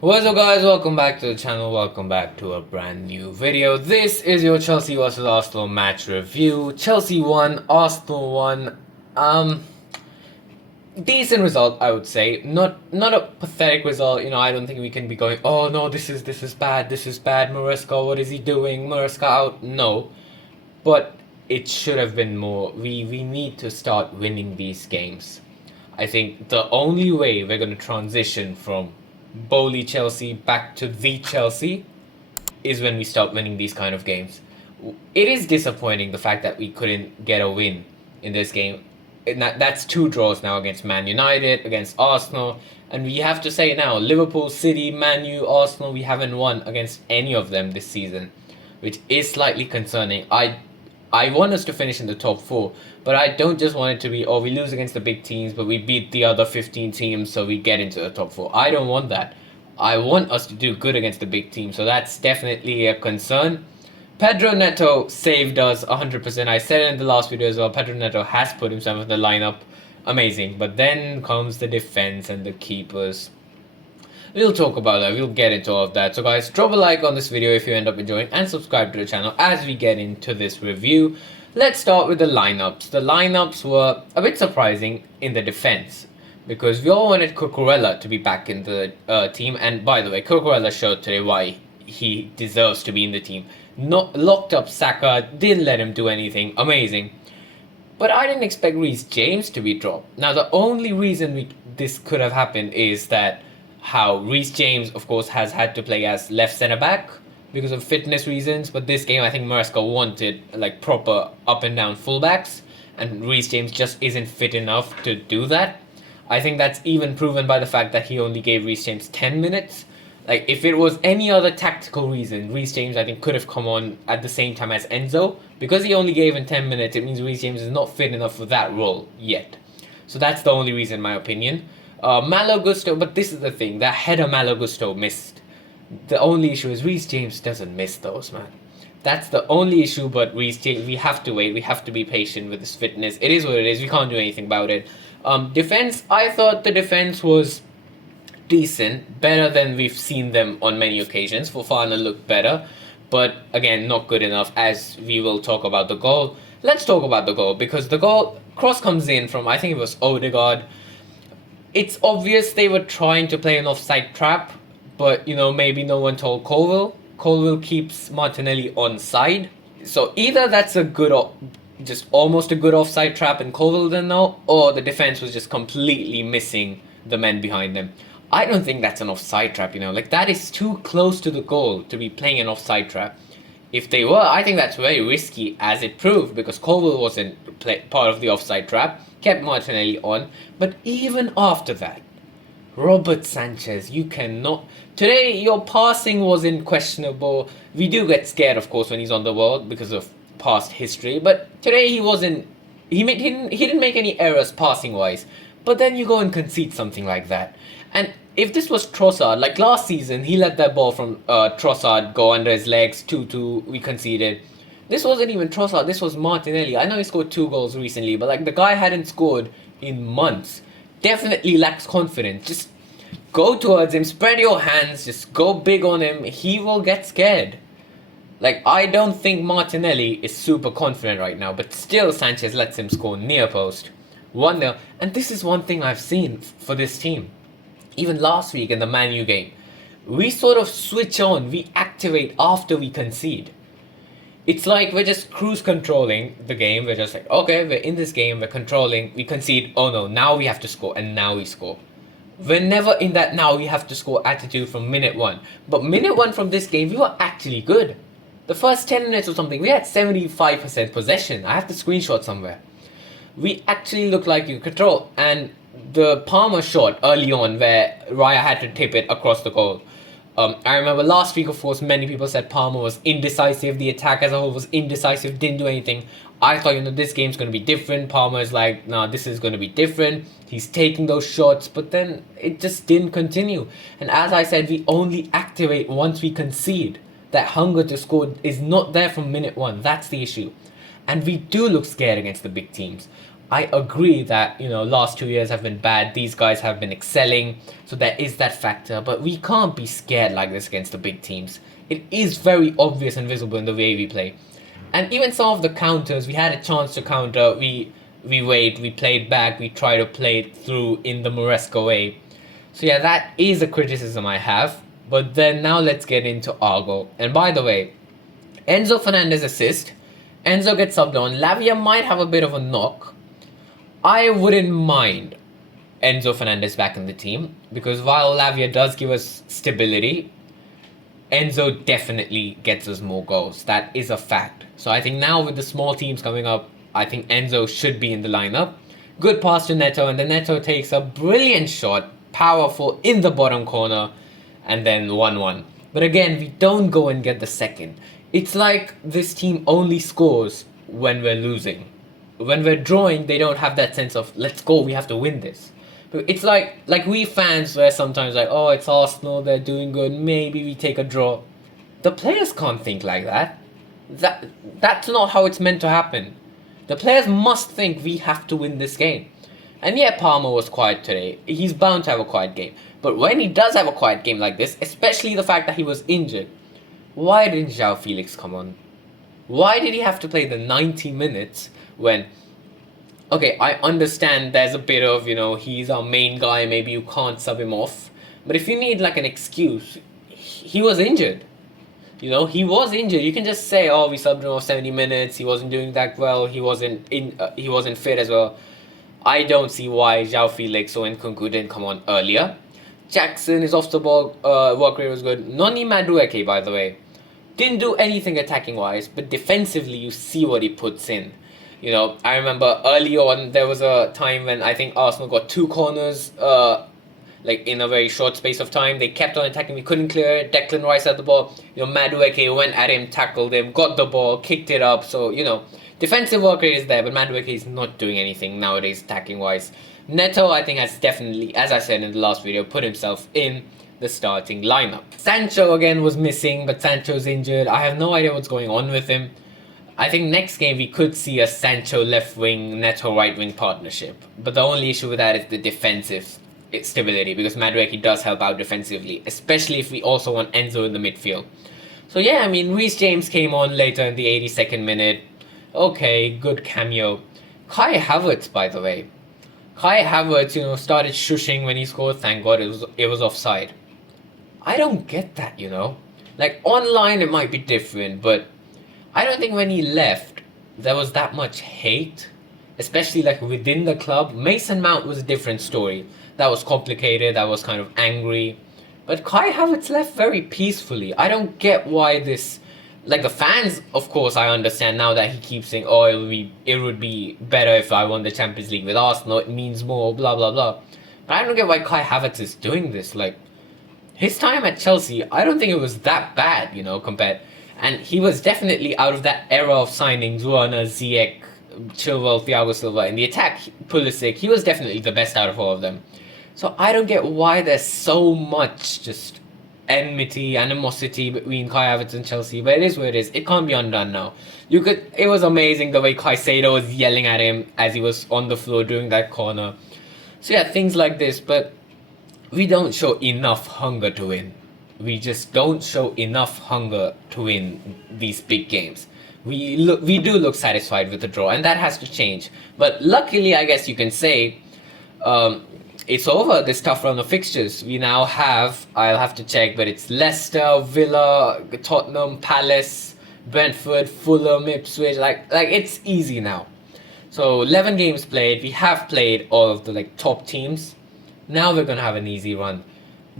What's up guys, welcome back to the channel, welcome back to a brand new video. This is your Chelsea vs Arsenal match review. Chelsea won, Arsenal won. Decent result, I would say. Not a pathetic result, I don't think we can be going, oh no, this is bad, Maresca, what is he doing, Maresca out, no. But it should have been more. We need to start winning these games. I think the only way we're going to transition from Bowley Chelsea back to the Chelsea is when we start winning these kind of games. It is disappointing the fact that we couldn't get a win in this game. That's two draws now against Man United, against Arsenal, and we have to say now, Liverpool, City, Man U, Arsenal, we haven't won against any of them this season, which is slightly concerning. I want us to finish in the top 4, but I don't just want it to be, oh, we lose against the big teams, but we beat the other 15 teams, so we get into the top 4. I don't want that. I want us to do good against the big teams, so that's definitely a concern. Pedro Neto saved us 100%. I said it in the last video as well. Pedro Neto has put himself in the lineup. Amazing. But then comes the defense and the keepers. We'll talk about that. We'll get into all of that. So guys, drop a like on this video if you end up enjoying, and subscribe to the channel as we get into this review. Let's start with the lineups. The lineups were a bit surprising in the defense, because we all wanted Cucurella to be back in the team. And by the way, Cucurella showed today why he deserves to be in the team. Not locked up Saka, didn't let him do anything. Amazing. But I didn't expect Reece James to be dropped. Now, the only reason this could have happened is that how Reece James, of course, has had to play as left centre-back because of fitness reasons. But this game, I think Maresca wanted like proper up and down fullbacks, and Reece James just isn't fit enough to do that. I think that's even proven by the fact that he only gave Reece James 10 minutes. Like, if it was any other tactical reason, Reece James, I think, could have come on at the same time as Enzo. Because he only gave him 10 minutes, it means Reece James is not fit enough for that role yet. So that's the only reason, in my opinion. Malo Gusto, but this is the thing, that header Malo Gusto missed. The only issue is Reece James doesn't miss those, man. That's the only issue, but Reece James, we have to wait, we have to be patient with his fitness. It is what it is, we can't do anything about it. Defense, I thought the defense was decent, better than we've seen them on many occasions. Fofana looked better, but again, not good enough, as we will talk about the goal. Let's talk about the goal, because the goal, cross comes in from, I think it was Odegaard. It's obvious they were trying to play an offside trap, but, maybe no one told Colwill. Colwill keeps Martinelli on side. So either that's a good, just almost a good offside trap and Colwill didn't know, or the defense was just completely missing the men behind them. I don't think that's an offside trap, like that is too close to the goal to be playing an offside trap. If they were, I think that's very risky, as it proved, because Colwill wasn't part of the offside trap, kept Martinelli on. But even after that, Robert Sanchez, you cannot. Today, your passing wasn't questionable. We do get scared, of course, when he's on the ball because of past history. But today, he wasn't. He didn't make any errors passing wise. But then you go and concede something like that. And if this was Trossard, like last season, he let that ball from Trossard go under his legs, 2-2, we conceded. This wasn't even Trossard, this was Martinelli. I know he scored 2 goals recently, but like the guy hadn't scored in months. Definitely lacks confidence. Just go towards him, spread your hands, just go big on him. He will get scared. Like, I don't think Martinelli is super confident right now, but still Sanchez lets him score near post. 1-0. And this is one thing I've seen for this team. Even last week in the Man U game, we sort of switch on, we activate after we concede. It's like we're just cruise controlling the game. We're just like, okay, we're in this game, we're controlling, we concede, oh no, now we have to score, and now we score. We're never in that now we have to score attitude from minute 1. But minute 1 from this game, we were actually good. The first 10 minutes or something, we had 75% possession. I have the screenshot somewhere. We actually looked like you control, and the Palmer shot early on where Raya had to tip it across the goal. I remember last week, of course, many people said Palmer was indecisive. The attack as a whole was indecisive, didn't do anything. I thought, this game's going to be different. Palmer is like, nah, this is going to be different. He's taking those shots, but then it just didn't continue. And as I said, we only activate once we concede. That hunger to score is not there from minute 1. That's the issue. And we do look scared against the big teams. I agree that, last 2 years have been bad. These guys have been excelling. So there is that factor. But we can't be scared like this against the big teams. It is very obvious and visible in the way we play. And even some of the counters, we had a chance to counter. We wait, we played back, we try to play it through in the Maresca way. So yeah, that is a criticism I have. But then now let's get into Argo. And by the way, Enzo Fernandez assist. Enzo gets subbed on. Lavia might have a bit of a knock. I wouldn't mind Enzo Fernandez back in the team because while Lavia does give us stability, Enzo definitely gets us more goals. That is a fact. So I think now with the small teams coming up, I think Enzo should be in the lineup. Good pass to Neto, and then Neto takes a brilliant shot, powerful in the bottom corner, and then 1-1. But again, we don't go and get the second. It's like this team only scores when we're losing. When we're drawing, they don't have that sense of, let's go, we have to win this. It's like we fans where sometimes like, oh, it's Arsenal, they're doing good, maybe we take a draw. The players can't think like that. That's not how it's meant to happen. The players must think we have to win this game. And yeah, Palmer was quiet today. He's bound to have a quiet game. But when he does have a quiet game like this, especially the fact that he was injured, why didn't João Felix come on? Why did he have to play the 90 minutes when... Okay, I understand there's a bit of, he's our main guy, maybe you can't sub him off. But if you need like an excuse, he was injured. He was injured. You can just say, oh, we subbed him off 70 minutes, he wasn't doing that well, he wasn't fit as well. I don't see why João Felix or Nkunku didn't come on earlier. Jackson, his off the ball work rate was good. Noni Madueke, by the way, didn't do anything attacking wise, but defensively you see what he puts in. I remember early on there was a time when I think Arsenal got 2 corners in a very short space of time. They kept on attacking, we couldn't clear it. Declan Rice had the ball, Madueke went at him, tackled him, got the ball, kicked it up. So, defensive work rate is there, but Madueke is not doing anything nowadays attacking wise. Neto, I think, has definitely, as I said in the last video, put himself in the starting lineup. Sancho again was missing, but Sancho's injured. I have no idea what's going on with him. I think next game we could see a Sancho left wing, Neto right wing partnership. But the only issue with that is the defensive stability, because Madueke does help out defensively, especially if we also want Enzo in the midfield. So yeah, Reece James came on later in the 82nd minute. Okay, good cameo. Kai Havertz, by the way. Kai Havertz, started shushing when he scored. Thank God it was offside. I don't get that, Like, online it might be different, but I don't think when he left, there was that much hate, especially like within the club. Mason Mount was a different story. That was complicated, that was kind of angry. But Kai Havertz left very peacefully. I don't get why this... Like the fans, of course, I understand now that he keeps saying, oh, it would be better if I won the Champions League with Arsenal, it means more, blah, blah, blah. But I don't get why Kai Havertz is doing this. Like, his time at Chelsea, I don't think it was that bad, compared... And he was definitely out of that era of signings, Werner, Ziyech, Chilwell, Thiago Silva. In the attack, Pulisic, he was definitely the best out of all of them. So I don't get why there's so much just enmity, animosity between Kai Havertz and Chelsea. But it is what it is. It can't be undone now. It was amazing the way Caicedo was yelling at him as he was on the floor doing that corner. So yeah, things like this. But we don't show enough hunger to win. We just don't show enough hunger to win these big games. We do look satisfied with the draw, and that has to change. But luckily, I guess you can say, it's over, this tough run of fixtures. We now have, I'll have to check, but it's Leicester, Villa, Tottenham, Palace, Brentford, Fulham, Ipswich. Like it's easy now. So 11 games played. We have played all of the top teams. Now we're gonna have an easy run.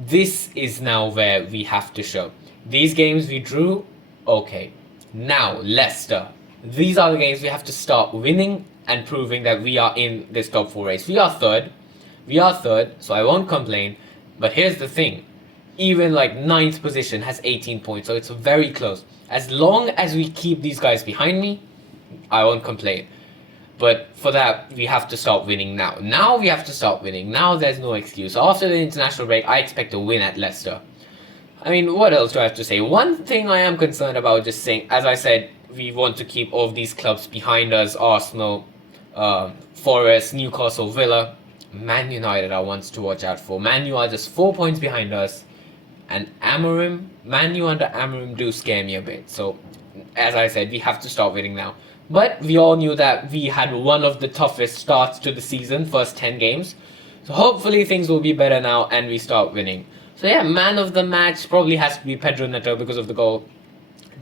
This is now where we have to show. These games we drew, okay. Now, Leicester. These are the games we have to start winning and proving that we are in this top 4 race. We are third, so I won't complain. But here's the thing. Even 9th position has 18 points, so it's very close. As long as we keep these guys behind me, I won't complain. But for that, we have to start winning now. Now we have to start winning. Now there's no excuse. After the international break, I expect a win at Leicester. What else do I have to say? One thing I am concerned about, just saying, as I said, we want to keep all of these clubs behind us. Arsenal, Forest, Newcastle, Villa. Man United are ones to watch out for. Man U are just 4 points behind us. And Amorim, Man U under Amorim do scare me a bit. So, as I said, we have to start winning now. But we all knew that we had one of the toughest starts to the season, first 10 games. So hopefully things will be better now and we start winning. So yeah, man of the match probably has to be Pedro Neto because of the goal.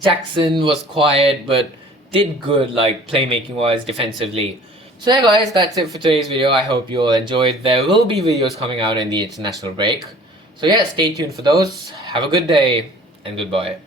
Jackson was quiet but did good, like playmaking wise, defensively. So yeah guys, that's it for today's video. I hope you all enjoyed. There will be videos coming out in the international break. So yeah, stay tuned for those. Have a good day and goodbye.